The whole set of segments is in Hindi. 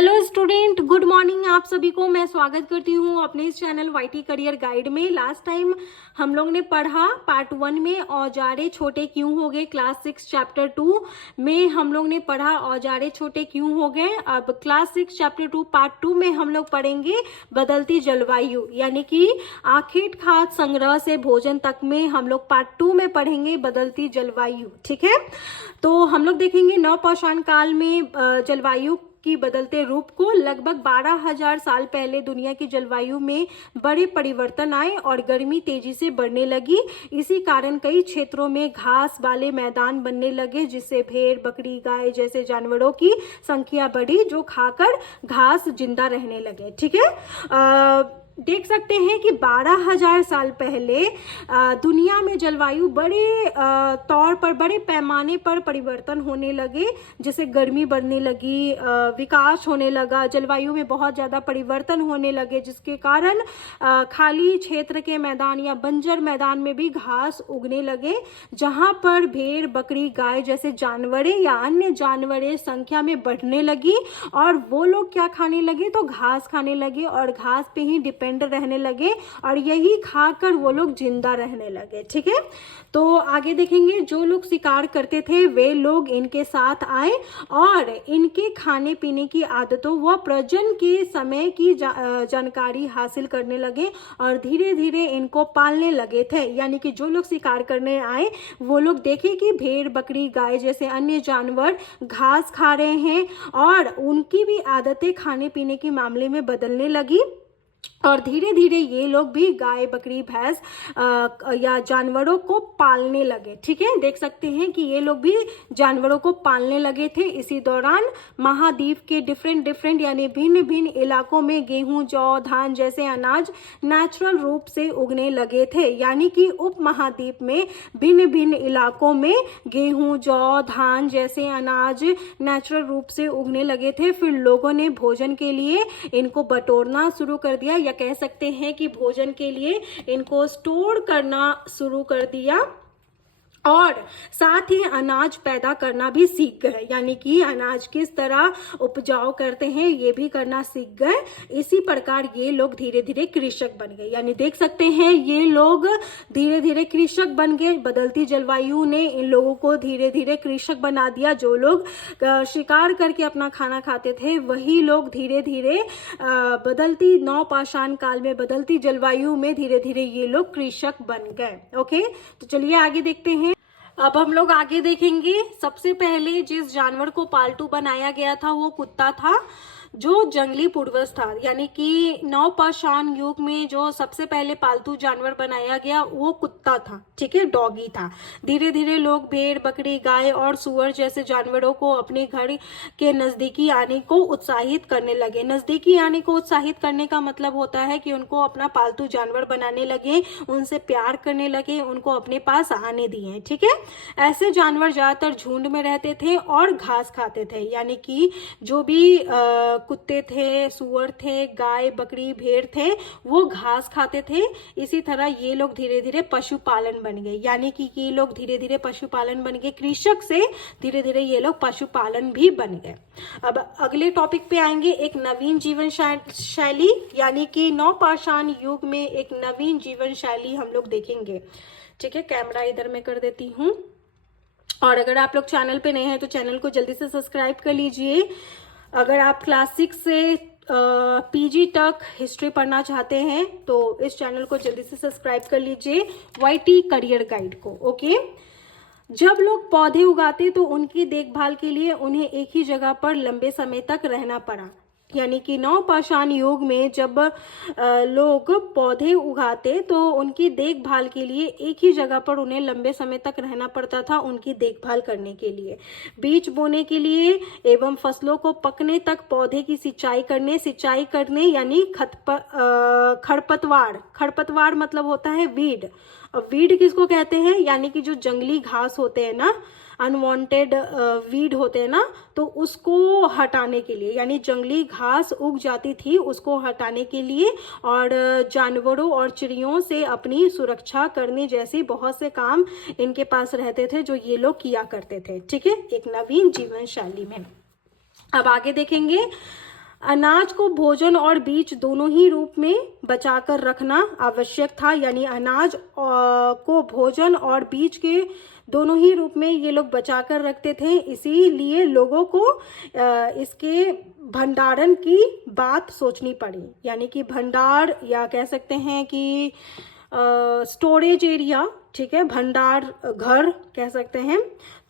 Hello student, good morning. आप सभी को मैं स्वागत करती हूँ अपने इस चैनल वाईटी करियर गाइड में। लास्ट टाइम हम लोग ने पढ़ा पार्ट 1 में औजारे छोटे क्यों हो गए। क्लास 6 चैप्टर 2 में हम लोग ने पढ़ा औजारे छोटे क्यों हो गए। अब क्लास 6 चैप्टर 2 पार्ट 2 में हम लोग पढ़ेंगे बदलती जलवायु, यानी कि आखेट खाद्य संग्रह से भोजन तक में हम लोग पार्ट 2 में पढ़ेंगे बदलती जलवायु। ठीक है, तो हम लोग देखेंगे नवपाषाण काल में जलवायु की बदलते रूप को। लगभग 12,000 साल पहले दुनिया की जलवायु में बड़े परिवर्तन आए और गर्मी तेजी से बढ़ने लगी। इसी कारण कई क्षेत्रों में घास वाले मैदान बनने लगे, जिससे भेड़, बकरी, गाय जैसे जानवरों की संख्या बढ़ी, जो खाकर घास जिंदा रहने लगे। ठीक है, देख सकते हैं कि 12,000 साल पहले दुनिया में जलवायु बड़े तौर पर, बड़े पैमाने पर परिवर्तन होने लगे। जैसे गर्मी बढ़ने लगी, विकास होने लगा, जलवायु में बहुत ज़्यादा परिवर्तन होने लगे, जिसके कारण खाली क्षेत्र के मैदान या बंजर मैदान में भी घास उगने लगे, जहां पर भेड़, बकरी, गाय जैसे जानवरें या अन्य जानवरें संख्या में बढ़ने लगी। और वो लोग क्या खाने लगे, तो घास खाने लगे और घास पे ही डिपेंड रहने लगे और यही खाकर वो लोग जिंदा रहने लगे। ठीक है, तो आगे देखेंगे। जो लोग शिकार करते थे वे लोग इनके साथ आए और इनके खाने पीने की आदतों व प्रजनन के समय की जानकारी हासिल करने लगे और धीरे धीरे इनको पालने लगे थे। यानी कि जो लोग शिकार करने आए वो लोग देखे कि भेड़, बकरी, गाय जैसे अन्य जानवर घास खा रहे हैं और उनकी भी आदतें खाने पीने के मामले में बदलने लगी और धीरे धीरे ये लोग भी गाय, बकरी, भैंस या जानवरों को पालने लगे। ठीक है, देख सकते हैं कि ये लोग भी जानवरों को पालने लगे थे। इसी दौरान महाद्वीप के डिफरेंट यानी भिन्न भिन्न इलाकों में गेहूं, जौ, धान जैसे अनाज नेचुरल रूप से उगने लगे थे। यानी कि उप महाद्वीप में भिन्न भिन्न इलाकों में गेहूं, जौ, धान जैसे अनाज नेचुरल रूप से उगने लगे थे। फिर लोगों ने भोजन के लिए इनको बटोरना शुरू कर दिया, या कह सकते हैं कि भोजन के लिए इनको स्टोर करना शुरू कर दिया और साथ ही अनाज पैदा करना भी सीख गए। यानी कि अनाज किस तरह उपजाऊ करते हैं ये भी करना सीख गए। इसी प्रकार ये लोग धीरे धीरे कृषक बन गए। यानी देख सकते हैं ये लोग धीरे धीरे कृषक बन गए। बदलती जलवायु ने इन लोगों को धीरे धीरे कृषक बना दिया। जो लोग शिकार करके अपना खाना खाते थे वही लोग धीरे धीरे बदलती नवपाषाण काल में, बदलती जलवायु में धीरे धीरे ये लोग कृषक बन गए। ओके, तो चलिए आगे देखते हैं। अब हम लोग आगे देखेंगे। सबसे पहले जिस जानवर को पालतू बनाया गया था वो कुत्ता था, जो जंगली पूर्वज था। यानी कि नवपाषाण युग में जो सबसे पहले पालतू जानवर बनाया गया वो कुत्ता था। ठीक है, डॉगी था। धीरे धीरे लोग भेड़, बकरी, गाय और सुअर जैसे जानवरों को अपने घर के नजदीकी आने को उत्साहित करने लगे। नजदीकी आने को उत्साहित करने का मतलब होता है कि उनको अपना पालतू जानवर बनाने लगे, उनसे प्यार करने लगे, उनको अपने पास आने दिए। ठीक है, ऐसे जानवर ज्यादातर झुंड में रहते थे और घास खाते थे। यानी कि जो भी कुत्ते थे, सुअर थे, गाय, बकरी, भेड़ थे, वो घास खाते थे। इसी तरह ये लोग धीरे धीरे पशुपालन बन गए। यानी कि ये लोग धीरे धीरे पशुपालन बन गए। कृषक से धीरे धीरे ये लोग पशुपालन भी बन गए। अब अगले टॉपिक पे आएंगे, एक नवीन जीवन शैली। यानी कि नवपाषाण युग में एक नवीन जीवन शैली हम लोग देखेंगे। ठीक है, कैमरा इधर में कर देती हूँ। और अगर आप लोग चैनल पे नए हैं तो चैनल को जल्दी से सब्सक्राइब कर लीजिए। अगर आप क्लास 6 से पीजी तक हिस्ट्री पढ़ना चाहते हैं तो इस चैनल को जल्दी से सब्सक्राइब कर लीजिए, वाईटी करियर गाइड को। ओके, जब लोग पौधे उगाते तो उनकी देखभाल के लिए उन्हें एक ही जगह पर लंबे समय तक रहना पड़ा। यानी कि नवपाषाण युग में जब लोग पौधे उगाते तो उनकी देखभाल के लिए एक ही जगह पर उन्हें लंबे समय तक रहना पड़ता था, उनकी देखभाल करने के लिए, बीज बोने के लिए एवं फसलों को पकने तक पौधे की सिंचाई करने यानी खरपतवार मतलब होता है वीड। अब वीड किसको कहते हैं, यानी कि जो जंगली घास होते हैं ना, अनवांटेड वीड होते हैं ना, तो उसको हटाने के लिए, यानी जंगली घास उग जाती थी उसको हटाने के लिए, और जानवरों और चिड़ियों से अपनी सुरक्षा करने जैसे बहुत से काम इनके पास रहते थे जो ये लोग किया करते थे। ठीक है, एक नवीन जीवन शैली में। अब आगे देखेंगे। अनाज को भोजन और बीज दोनों ही रूप में बचाकर रखना आवश्यक था, यानी अनाज को भोजन और बीज के दोनों ही रूप में ये लोग बचाकर रखते थे। इसीलिए लोगों को इसके भंडारण की बात सोचनी पड़ी, यानी कि भंडार या कह सकते हैं कि स्टोरेज एरिया, ठीक है, भंडार घर कह सकते हैं।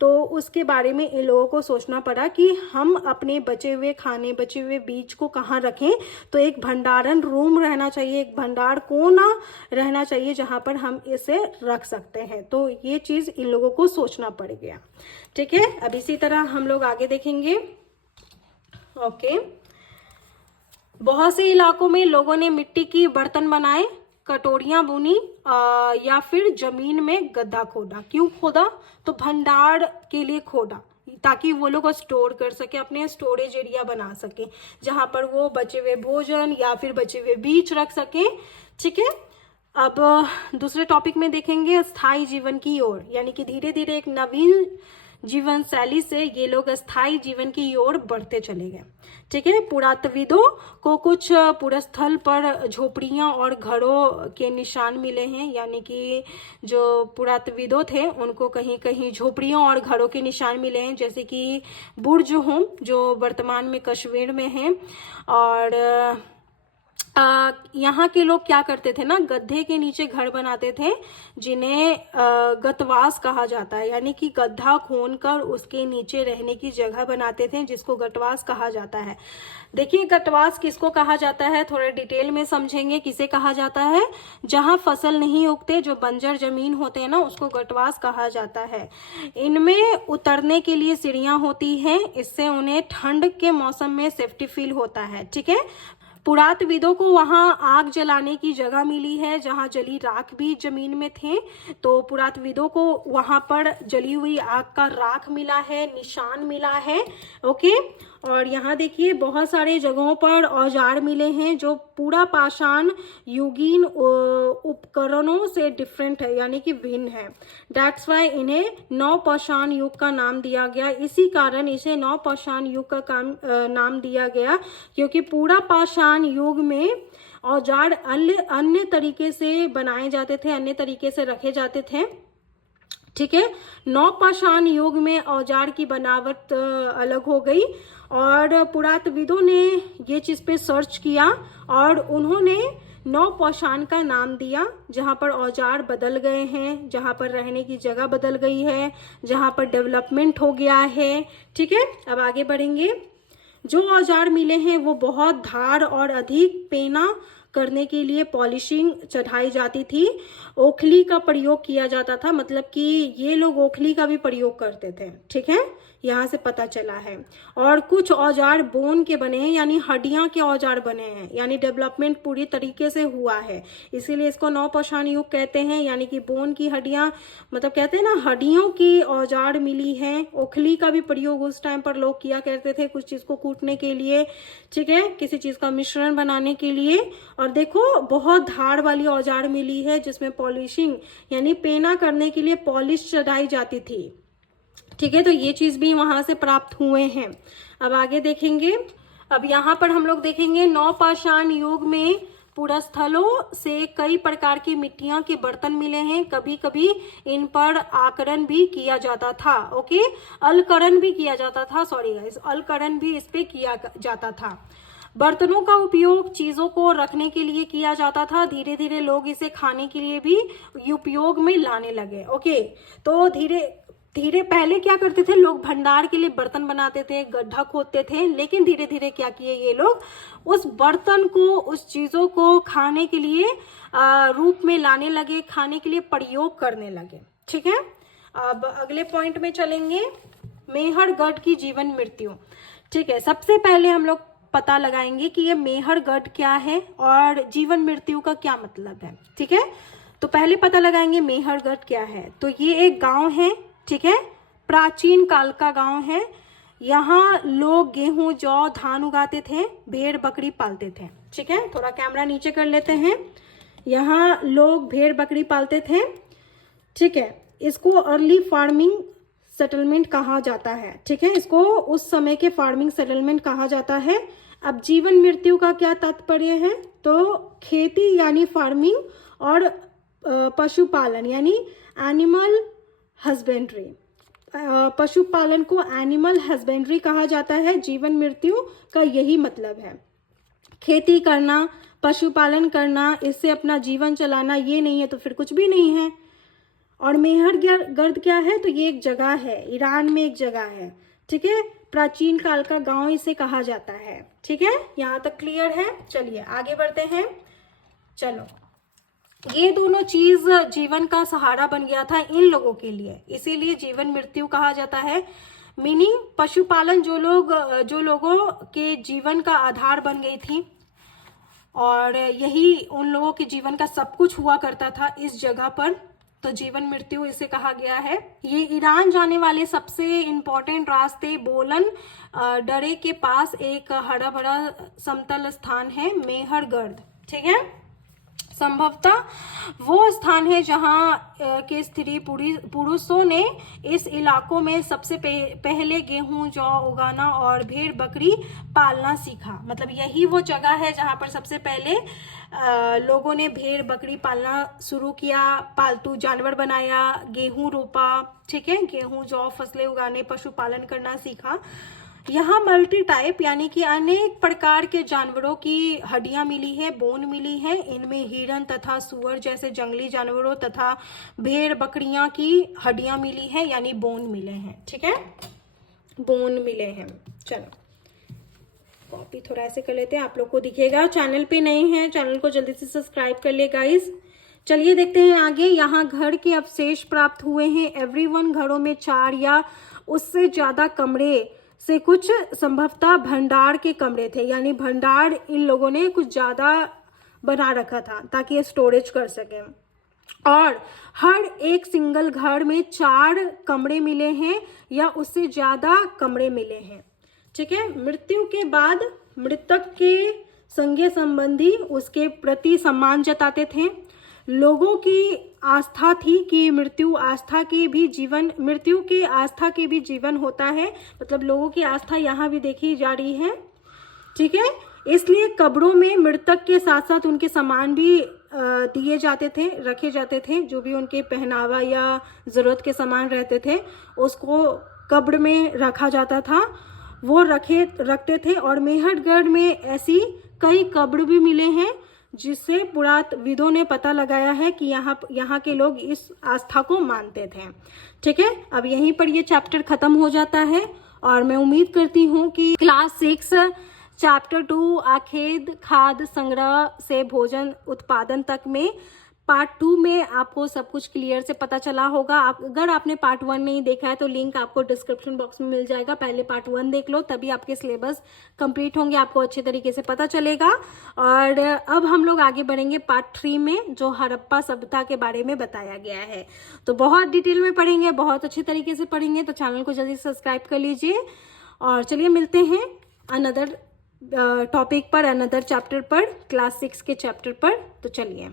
तो उसके बारे में इन लोगों को सोचना पड़ा कि हम अपने बचे हुए खाने, बचे हुए बीज को कहाँ रखें। तो एक भंडारण रूम रहना चाहिए, एक भंडार कोना रहना चाहिए जहाँ पर हम इसे रख सकते हैं। तो ये चीज़ इन लोगों को सोचना पड़ गया, ठीक है। अब इसी तरह हम लोग आगे देखेंगे। ओके, बहुत से इलाकों में लोगों ने मिट्टी की बर्तन बनाए, कटोरियां बुनी या फिर जमीन में गड्ढा खोदा। क्यों खोदा? तो भंडार के लिए खोदा, ताकि वो लोग स्टोर कर सके, अपने स्टोरेज एरिया बना सके जहां पर वो बचे हुए भोजन या फिर बचे हुए बीज रख सके, ठीक है। अब दूसरे टॉपिक में देखेंगे स्थायी जीवन की ओर, यानी कि धीरे धीरे एक नवीन जीवन शैली से ये लोग स्थायी जीवन की ओर बढ़ते चले गए, ठीक है। पुरातत्वविदों को कुछ पुरस्थल पर झोपड़ियां और घरों के निशान मिले हैं, यानी कि जो पुरातत्वविदों थे उनको कहीं कहीं झोपड़ियों और घरों के निशान मिले हैं, जैसे कि बुर्ज होम जो वर्तमान में कश्मीर में है। और यहाँ के लोग क्या करते थे ना, गड्ढे के नीचे घर बनाते थे, जिन्हें गतवास कहा जाता है, यानी कि गड्ढा खोदकर उसके नीचे रहने की जगह बनाते थे, जिसको गतवास कहा जाता है। देखिए गतवास किसको कहा जाता है, थोड़ा डिटेल में समझेंगे किसे कहा जाता है। जहाँ फसल नहीं उगते, जो बंजर जमीन होते हैं ना, उसको गतवास कहा जाता है। इनमें उतरने के लिए सीढ़ियां होती हैं, इससे उन्हें ठंड के मौसम में सेफ्टी फील होता है, ठीक है। पुरातत्वविदों को वहां आग जलाने की जगह मिली है, जहां जली राख भी जमीन में थे। तो पुरातत्वविदों को वहां पर जली हुई आग का राख मिला है, निशान मिला है, ओके। और यहाँ देखिए बहुत सारे जगहों पर औजार मिले हैं जो पूरा पाषाण युगीन उपकरणों से डिफरेंट है, यानी कि भिन्न है। दैट्स वाई इन्हें नवपाषाण युग का नाम दिया गया। इसी कारण इसे नवपाषाण युग का नाम दिया गया, क्योंकि पूरा पाषाण युग में औजार अन्य तरीके से बनाए जाते थे, अन्य तरीके से रखे जाते थे, ठीक है। नवपाषाण युग में औजार की बनावट अलग हो गई, और पुरातत्वविदों ने ये चीज़ पे सर्च किया और उन्होंने नवपाषाण का नाम दिया, जहाँ पर औजार बदल गए हैं, जहाँ पर रहने की जगह बदल गई है, जहाँ पर डेवलपमेंट हो गया है, ठीक है। अब आगे बढ़ेंगे। जो औजार मिले हैं वो बहुत धार और अधिक पेना करने के लिए पॉलिशिंग चढ़ाई जाती थी। ओखली का प्रयोग किया जाता था, मतलब कि ये लोग ओखली का भी प्रयोग करते थे, ठीक है, यहाँ से पता चला है। और कुछ औजार बोन के बने हैं, यानी हड्डियां के औजार बने हैं, यानी डेवलपमेंट पूरी तरीके से हुआ है, इसीलिए इसको नवपाषाण युग कहते हैं। यानी कि बोन की हड्डियां, मतलब कहते हैं ना, हड्डियों की औजार मिली है। ओखली का भी प्रयोग उस टाइम पर लोग किया करते थे, कुछ चीज को कूटने के लिए, ठीक है, किसी चीज का मिश्रण बनाने के लिए। और देखो बहुत धार वाली औजार मिली है, जिसमें पॉलिशिंग यानी पेना करने के लिए पॉलिश चढ़ाई जाती थी, ठीक है। तो ये चीज भी वहां से प्राप्त हुए हैं। अब आगे देखेंगे। अब यहाँ पर हम लोग देखेंगे नवपाषाण युग में पुरस्थलों से कई प्रकार की मिट्टियां के बर्तन मिले हैं। कभी कभी इन पर आकरण भी किया जाता था, ओके, अलकरण भी किया जाता था, सॉरी गाइस, अलकरण भी इस पे किया जाता था। बर्तनों का उपयोग चीजों को रखने के लिए किया जाता था। धीरे धीरे लोग इसे खाने के लिए भी उपयोग में लाने लगे, ओके। तो धीरे धीरे पहले क्या करते थे लोग, भंडार के लिए बर्तन बनाते थे, गड्ढा खोदते थे, लेकिन धीरे धीरे क्या किए ये लोग, उस बर्तन को, उस चीजों को खाने के लिए रूप में लाने लगे, खाने के लिए प्रयोग करने लगे, ठीक है। अब अगले पॉइंट में चलेंगे, मेहरगढ़ की जीवन मृत्यु, ठीक है। सबसे पहले हम लोग पता लगाएंगे कि ये मेहरगढ़ क्या है और जीवन मृत्यु का क्या मतलब है, ठीक है। तो पहले पता लगाएंगे मेहरगढ़ क्या है। तो ये एक गांव है, ठीक है, प्राचीन काल का गांव है। यहाँ लोग गेहूं, जौ, धान उगाते थे, भेड़ बकरी पालते थे, ठीक है। थोड़ा कैमरा नीचे कर लेते हैं। यहाँ लोग भेड़ बकरी पालते थे, ठीक है। इसको अर्ली फार्मिंग सेटलमेंट कहा जाता है, ठीक है। इसको उस समय के फार्मिंग सेटलमेंट कहा जाता है। अब जीवन मृत्यु का क्या तात्पर्य है, तो खेती यानी फार्मिंग और पशुपालन यानी एनिमल हस्बेंड्री, पशुपालन को एनिमल हस्बेंड्री कहा जाता है। जीवन मृत्यु का यही मतलब है, खेती करना, पशुपालन करना, इससे अपना जीवन चलाना, ये नहीं है तो फिर कुछ भी नहीं है। और मेहरगढ़ क्या है, तो ये एक जगह है, ईरान में एक जगह है, ठीक है, प्राचीन काल का गांव इसे कहा जाता है। ठीक है, यहाँ तक क्लियर है। चलिए आगे बढ़ते हैं। चलो, ये दोनों चीज जीवन का सहारा बन गया था इन लोगों के लिए, इसीलिए जीवन मृत्यु कहा जाता है। मीनिंग पशुपालन जो लोगों के जीवन का आधार बन गई थी, और यही उन लोगों के जीवन का सब कुछ हुआ करता था इस जगह पर, तो जीवन मृत्यु इसे कहा गया है। ये ईरान जाने वाले सबसे इम्पोर्टेंट रास्ते बोलन दर्रे के पास एक हरा भरा समतल स्थान है मेहरगढ़। ठीक है, संभवतः वो स्थान है जहाँ के स्त्री पुरुषों ने इस इलाकों में सबसे पहले गेहूं जौ उगाना और भेड़ बकरी पालना सीखा। मतलब यही वो जगह है जहाँ पर सबसे पहले लोगों ने भेड़ बकरी पालना शुरू किया, पालतू जानवर बनाया, गेहूं रोपा। ठीक है, गेहूं जौ फसलें उगाने, पशुपालन करना सीखा। यहाँ मल्टी टाइप यानी कि अनेक प्रकार के जानवरों की हड्डियां मिली है, बोन मिली है। इनमें हिरन तथा सुअर जैसे जंगली जानवरों तथा भेड़ बकरियां की हड्डियां मिली है, यानी बोन मिले हैं। ठीक है, बोन मिले हैं। चलो कॉपी थोड़ा ऐसे कर लेते हैं, आप लोग को दिखेगा। चैनल पे नए हैं, चैनल को जल्दी से सब्सक्राइब कर ले गाइस। चलिए देखते हैं आगे। यहाँ घर के अवशेष प्राप्त हुए हैं। एवरीवन घरों में 4 या उससे ज्यादा कमरे से कुछ संभवतः भंडार के कमरे थे, यानी भंडार इन लोगों ने कुछ ज्यादा बना रखा था ताकि ये स्टोरेज कर सके। और हर एक सिंगल घर में 4 कमरे मिले हैं या उससे ज्यादा कमरे मिले हैं। ठीक है, मृत्यु के बाद मृतक के संगे संबंधी उसके प्रति सम्मान जताते थे। लोगों की आस्था थी कि मृत्यु के आस्था के भी जीवन होता है। मतलब लोगों की आस्था यहाँ भी देखी जा रही है। ठीक है, इसलिए कब्रों में मृतक के साथ साथ उनके सामान भी दिए जाते थे, रखे जाते थे। जो भी उनके पहनावा या जरूरत के सामान रहते थे उसको कब्र में रखा जाता था, वो रखते थे। और मेहरगढ़ में ऐसी कई कब्र भी मिले हैं जिससे पुरातत्वविदों ने पता लगाया है कि यहाँ के लोग इस आस्था को मानते थे। ठीक है, अब यहीं पर ये चैप्टर खत्म हो जाता है और मैं उम्मीद करती हूँ कि क्लास 6 चैप्टर 2 आखेद खाद्य संग्रह से भोजन उत्पादन तक में पार्ट 2 में आपको सब कुछ क्लियर से पता चला होगा। अगर आपने पार्ट 1 नहीं देखा है तो लिंक आपको डिस्क्रिप्शन बॉक्स में मिल जाएगा। पहले पार्ट 1 देख लो, तभी आपके सिलेबस कंप्लीट होंगे, आपको अच्छे तरीके से पता चलेगा। और अब हम लोग आगे बढ़ेंगे पार्ट 3 में, जो हड़प्पा सभ्यता के बारे में बताया गया है। तो बहुत डिटेल में पढ़ेंगे, बहुत अच्छे तरीके से पढ़ेंगे, तो चैनल को जल्दी सब्सक्राइब कर लीजिए। और चलिए मिलते हैं अनदर टॉपिक पर, अनदर चैप्टर पर, क्लास 6 के चैप्टर पर। तो चलिए।